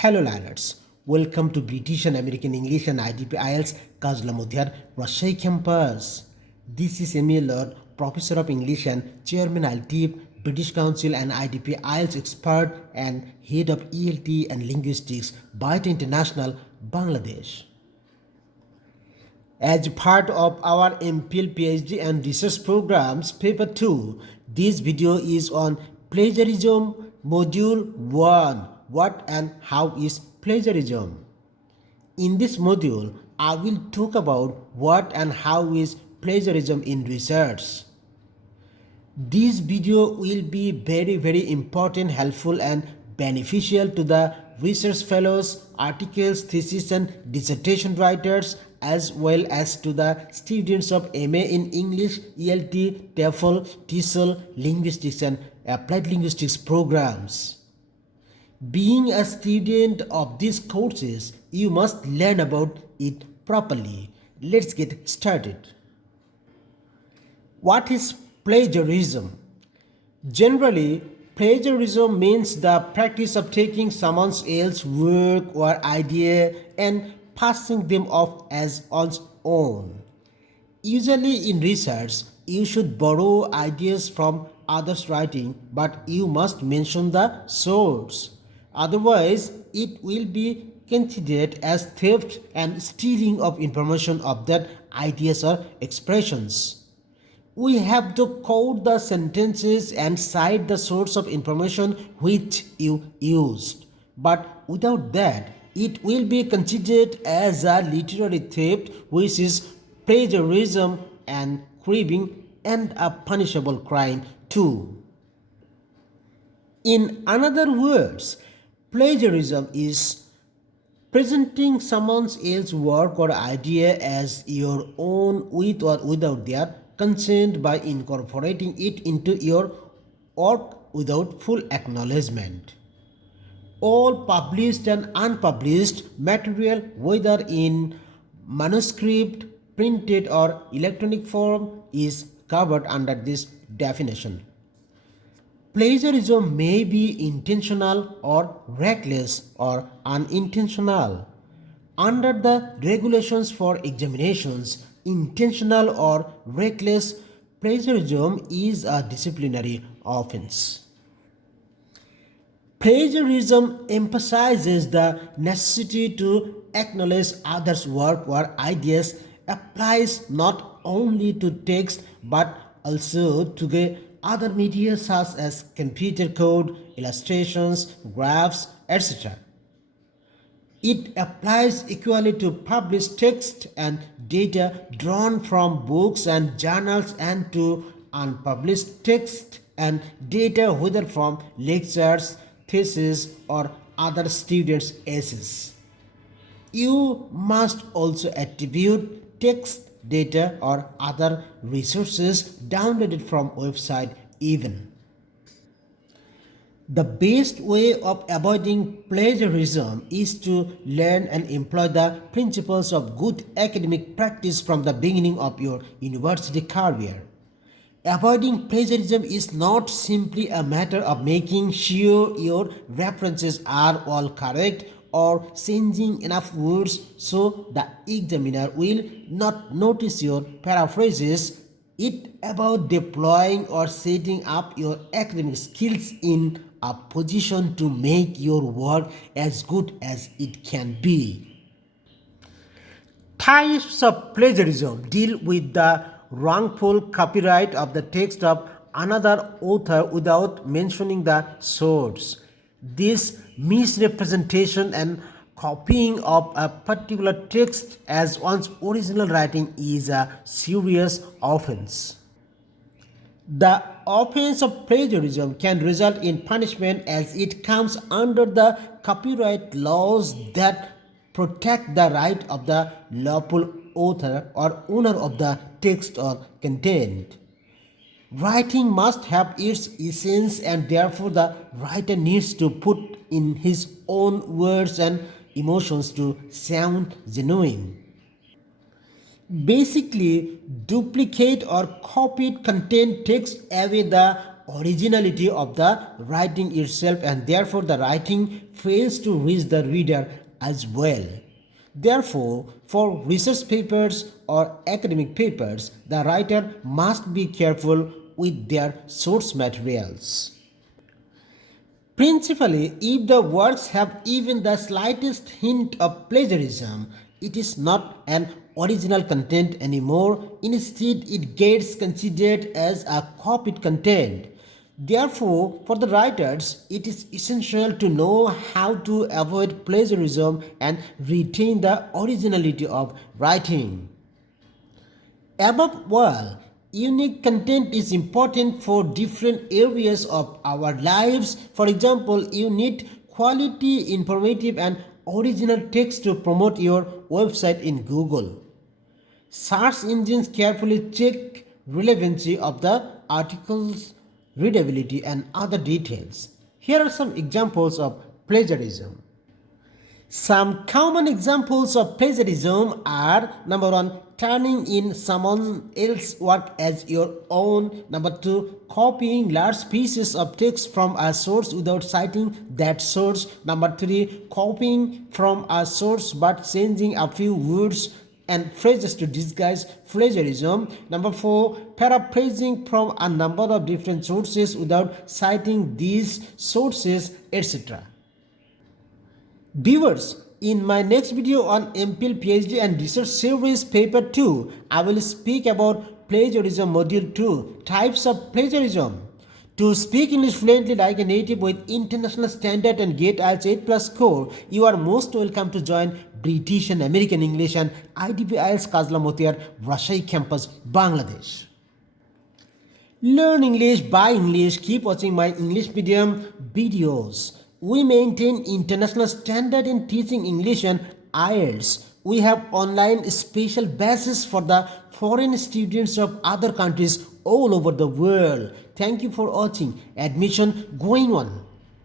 Hello learners, welcome to British and American English and IDP IELTS Kajlamodhyar Rajshahi campus. This is MPhil, Professor of English and Chairman IELTS, British Council and IDP IELTS expert and Head of ELT and Linguistics, BAETTA International, Bangladesh. As part of our MPhil PhD and research programs, paper 2, this video is on plagiarism, module 1, what and how is plagiarism. In this module, I will talk about what and how is plagiarism in research. This video will be very important, helpful and beneficial to the research fellows, articles, thesis and dissertation writers as well as to the students of MA in English, ELT, TEFL, TESOL, Linguistics and Applied Linguistics programs. Being a student of these courses, you must learn about it properly. Let's get started. What is plagiarism? Generally, plagiarism means the practice of taking someone else's work or idea and passing them off as one's own. Usually in research, you should borrow ideas from others' writing, but you must mention the source. Otherwise, it will be considered as theft and stealing of information of that ideas or expressions. We have to quote the sentences and cite the source of information which you used. But without that, it will be considered as a literary theft, which is plagiarism and cribbing and a punishable crime too. In other words, plagiarism is presenting someone else's work or idea as your own with or without their consent by incorporating it into your work without full acknowledgement. All published and unpublished material, whether in manuscript, printed or electronic form, is covered under this definition. Plagiarism may be intentional or reckless or unintentional. Under the regulations for examinations, intentional or reckless plagiarism is a disciplinary offense. Plagiarism emphasizes the necessity to acknowledge others' work or ideas, applies not only to text but also to the other media such as computer code, illustrations, graphs, etc. It applies equally to published text and data drawn from books and journals and to unpublished text and data whether from lectures, theses or other students' essays. You must also attribute text, data or other resources downloaded from website even. The best way of avoiding plagiarism is to learn and employ the principles of good academic practice from the beginning of your university career. Avoiding plagiarism is not simply a matter of making sure your references are all correct or changing enough words so the examiner will not notice your paraphrases. It's about deploying or setting up your academic skills in a position to make your work as good as it can be. Types of plagiarism deal with the wrongful copyright of the text of another author without mentioning the source. This misrepresentation and copying of a particular text as one's original writing is a serious offense. The offense of plagiarism can result in punishment as it comes under the copyright laws that protect the right of the lawful author or owner of the text or content. Writing must have its essence and therefore the writer needs to put in his own words and emotions to sound genuine. Basically, duplicate or copied content takes away the originality of the writing itself, and therefore the writing fails to reach the reader as well. Therefore, for research papers or academic papers, the writer must be careful with their source materials. Principally, if the works have even the slightest hint of plagiarism, it is not an original content anymore. Instead, it gets considered as a copied content. Therefore, for the writers, it is essential to know how to avoid plagiarism and retain the originality of writing. Above all, unique content is important for different areas of our lives. For example, you need quality, informative, and original text to promote your website in Google. Search engines carefully check relevancy of the articles, readability, and other details. Here are some examples of plagiarism. Some common examples of plagiarism are: number 1, turning in someone else's work as your own; number 2, copying large pieces of text from a source without citing that source; number 3, copying from a source but changing a few words and phrases to disguise plagiarism; number 4, paraphrasing from a number of different sources without citing these sources, etc. Viewers, in my next video on MPhil, PhD and Research Series Paper 2, I will speak about Plagiarism Module 2, Types of Plagiarism. To speak English fluently like a native with international standard and get IELTS 8+ score, you are most welcome to join British and American English and IDP IELTS Kazla Motiar, Rajshahi Campus, Bangladesh. Learn English by English. Keep watching my English medium videos. We maintain international standard in teaching English and IELTS. We have online special batches for the foreign students of other countries all over the world. Thank you for watching. Admission going on.